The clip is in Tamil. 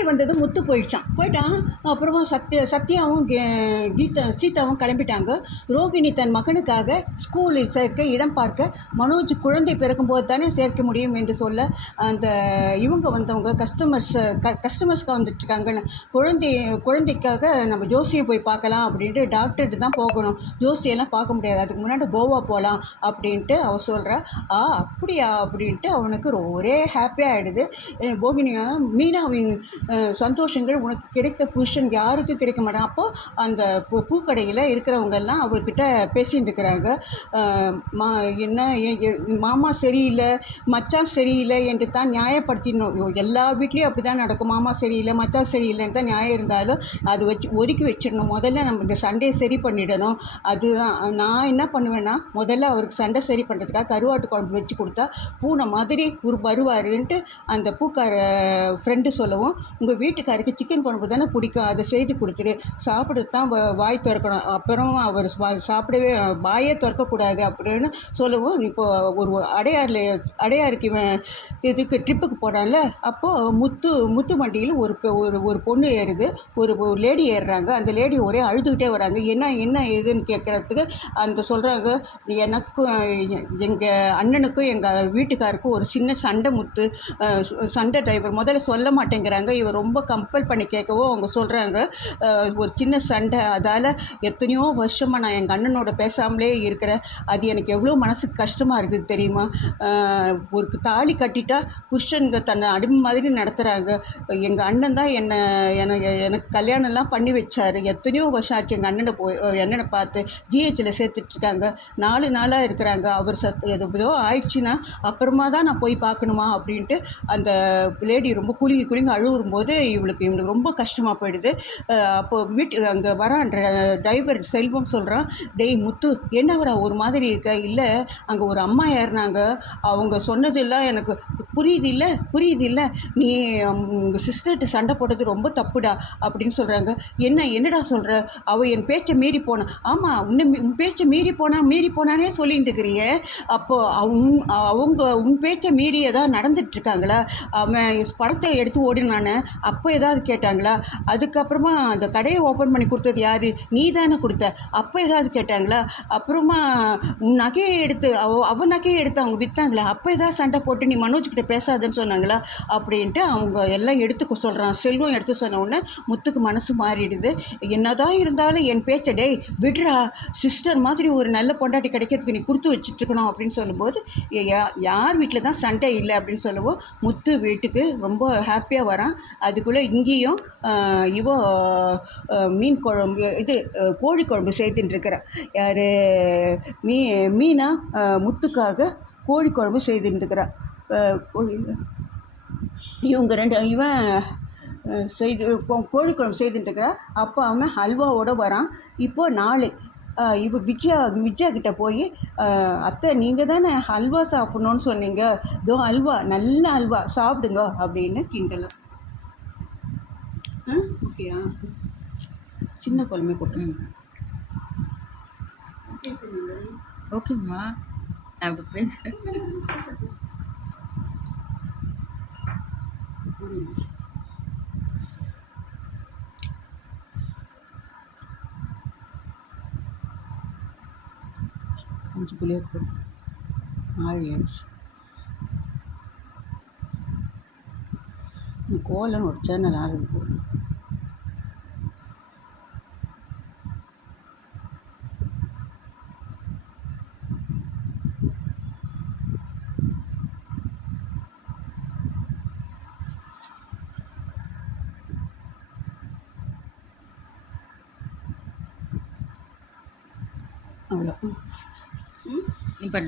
பின்னாடி வந்தது முத்து போயிட்டான். அப்புறமா சத்யாவும் சீதாவும் கிளம்பிட்டாங்க. ரோகிணி தன் மகனுக்காக ஸ்கூலில் சேர்க்க இடம் பார்க்க மனோஜ் குழந்தை பிறக்கும்போது தானே சேர்க்க முடியும் என்று சொல்ல அந்த இவங்க வந்தவங்க கஸ்டமர்ஸ்க்காக வந்துட்டுருக்காங்க. குழந்தைக்காக நம்ம ஜோசியை போய் பார்க்கலாம் அப்படின்ட்டு டாக்டர்கிட்ட தான் போகணும், ஜோசியெல்லாம் பார்க்க முடியாது, அதுக்கு முன்னாடி கோவா போகலாம் அப்படின்ட்டு அவள் சொல்கிறா. அப்படியா அப்படின்ட்டு அவனுக்கு ஒரே ஹாப்பியாக ஆகிடுது. போகினியா மீனாவின் சந்தோஷங்கள் உனக்கு கிடைத்த புருஷன் யாருக்கும் கிடைக்க மாட்டான். அப்போது அந்த பூக்கடையில் இருக்கிறவங்கெல்லாம் அவர்கிட்ட பேசிகிட்டு இருக்கிறாங்க. என்ன மாமா சரியில்லை, மச்சான் சரியில்லை என்று தான் நியாயப்படுத்திடணும். எல்லா வீட்லேயும் அப்படி தான் நடக்கும். மாமா சரியில்லை, மச்சான் சரியில்லைன்னு தான் நியாயம் இருந்தாலும் அது ஒதுக்கி வச்சிடணும். முதல்ல நம்ம இந்த சண்டையை சரி பண்ணிடணும். அதுதான் நான் என்ன பண்ணுவேன்னா, முதல்ல அவருக்கு சண்டை சரி பண்ணுறதுக்காக கருவாட்டு குழம்பு வச்சு கொடுத்தா பூனை மாதிரி வருவாருன்ட்டு அந்த பூக்கார ஃப்ரெண்டு சொல்லவும், உங்கள் வீட்டுக்காருக்கு சிக்கன் குழம்பு தானே பிடிக்கும், அதை செய்து கொடுத்துரு, சாப்பிட தான் வாய் திறக்கணும், அப்புறம் அவர் சாப்பிடவே வாயே திறக்கக்கூடாது அப்படின்னு சொல்லவும், இப்போது ஒரு அடையாருக்கு இவன் இதுக்கு ட்ரிப்புக்கு போனான்ல, அப்போது முத்து வண்டியில் ஒரு பொண்ணு ஏறுது, ஒரு லேடி ஏறுறாங்க. அந்த லேடி ஒரே அழுதுகிட்டே வராங்க. என்ன ஏதுன்னு கேட்குறதுக்கு அந்த சொல்கிறாங்க, எனக்கும் எங்கள் அண்ணனுக்கும் எங்கள் வீட்டுக்காருக்கும் ஒரு சின்ன சண்டை டிரைவர் முதல்ல சொல்ல மாட்டேங்கிறாங்க. இவர் ரொம்ப கம்பல் பண்ணி கேட்கவும் அவங்க சொல்கிறாங்க, ஒரு சின்ன சண்டை, அதால் எத்தனையோ வருஷமாக நான் எங்கள் அண்ணனோட பேசாமலே இருக்கிறேன், அது எனக்கு எவ்வளோ மனசுக்கு கஷ்டமாக இருக்குது தெரியுமா. ஒரு தாலி கட்டிட்டா புருஷனுங்க தன்னை அடிமை மாதிரி நடத்துகிறாங்க. எங்கள் அண்ணன் தான் எனக்கு கல்யாணம்லாம் பண்ணி வச்சார். எத்தனையோ வருஷம் ஆச்சு எங்கள் அண்ணனை பார்த்து ஜிஹெச்சில் சேர்த்துட்ருக்காங்க. 4 நாளாக இருக்கிறாங்க. அவர் ஏதோ ஆயிடுச்சுன்னா அப்புறமா தான் நான் போய் பார்க்கணுமா அப்படின்ட்டு அந்த லேடி ரொம்ப குலுங்கி அழுவும்போது இவளுக்கு ரொம்ப கஷ்டமாக போயிடுது. அப்போது அங்கே வரான் டிரைவர் செல்வம் சொல்கிறான், டேய் முத்து, என்னவரா ஒரு மாதிரி இருக்க, இல்லை அங்கே ஒரு அம்மா ஏறினாங்க, அவங்க சொன்னதெல்லாம் எனக்கு புரியுது இல்லை, நீ உங்கள் சிஸ்டர்கிட்ட சண்டை போட்டது ரொம்ப தப்புடா அப்படின்னு சொல்கிறாங்க. என்னடா சொல்கிற, அவள் என் பேச்சை மீறி போனான். ஆமாம், உன் பேச்சை மீறி போனானே சொல்லிட்டு இருக்கிறியே, அப்போது உன் பேச்சை மீறி ஏதாவது நடந்துட்டுருக்காங்களா, அவன் படத்தை எடுத்து ஓடினானே அப்போ ஏதாவது கேட்டாங்களா, அதுக்கப்புறமா அந்த கடையை ஓப்பன் பண்ணி கொடுத்தது யார், நீ தானே கொடுத்த, அப்போ ஏதாவது கேட்டாங்களா, அப்புறமா உன் நகையை எடுத்து அவன் நகையை எடுத்து அவங்க விற்றாங்களா, அப்போ ஏதாவது சண்டை போட்டு நீ மனோஜ்கிட்ட பேசாதுன்னு சொன்னாங்களா அப்படின்ட்டு அவங்க எல்லாம் எடுத்து சொல்கிறான். செல்வம் எடுத்து சொன்ன உடனே முத்துக்கு மனசு மாறிடுது. என்னதான் இருந்தாலும் என் பேச்சை டேய் விடுறா, சிஸ்டர் மாதிரி ஒரு நல்ல பொண்டாட்டி கிடைக்கிறதுக்கு நீ கொடுத்து வச்சுட்ருக்கணும் அப்படின்னு சொல்லும்போது, யார் வீட்டில் தான் சண்டை இல்லை அப்படின்னு சொல்லுவோம். முத்து வீட்டுக்கு ரொம்ப ஹாப்பியாக வரான். அதுக்குள்ளே இங்கேயும் மீன் குழம்பு கோழி குழம்பு செய்துட்டுருக்கிறேன். யார் மீனா முத்துக்காக கோழி குழம்பு செய்துட்டுருக்கிறா. இவன் கோழி குழம்பு செய்துட்டுருக்கிறா. அப்போ அவன் ஹல்வாவோடு வரான். இப்போது நாள் விஜயா கிட்டே போய், அத்தை நீங்கள் தானே ஹல்வா சாப்பிட்ணுன்னு சொன்னீங்க, இதோ ஹல்வா, நல்ல ஹல்வா சாப்பிடுங்க அப்படின்னு கிண்டலாம். ஓகேயா, சின்ன குழம்பு போட்டு ஓகேம்மா, நான் இப்போ பேசுகிறேன். கொஞ்சம் புளிய போட்டு 6 ஏழுச்சு. கோலன்னு ஒரு சேனல் ஆரம்பிப்போம். அவ்வளோ இப்போ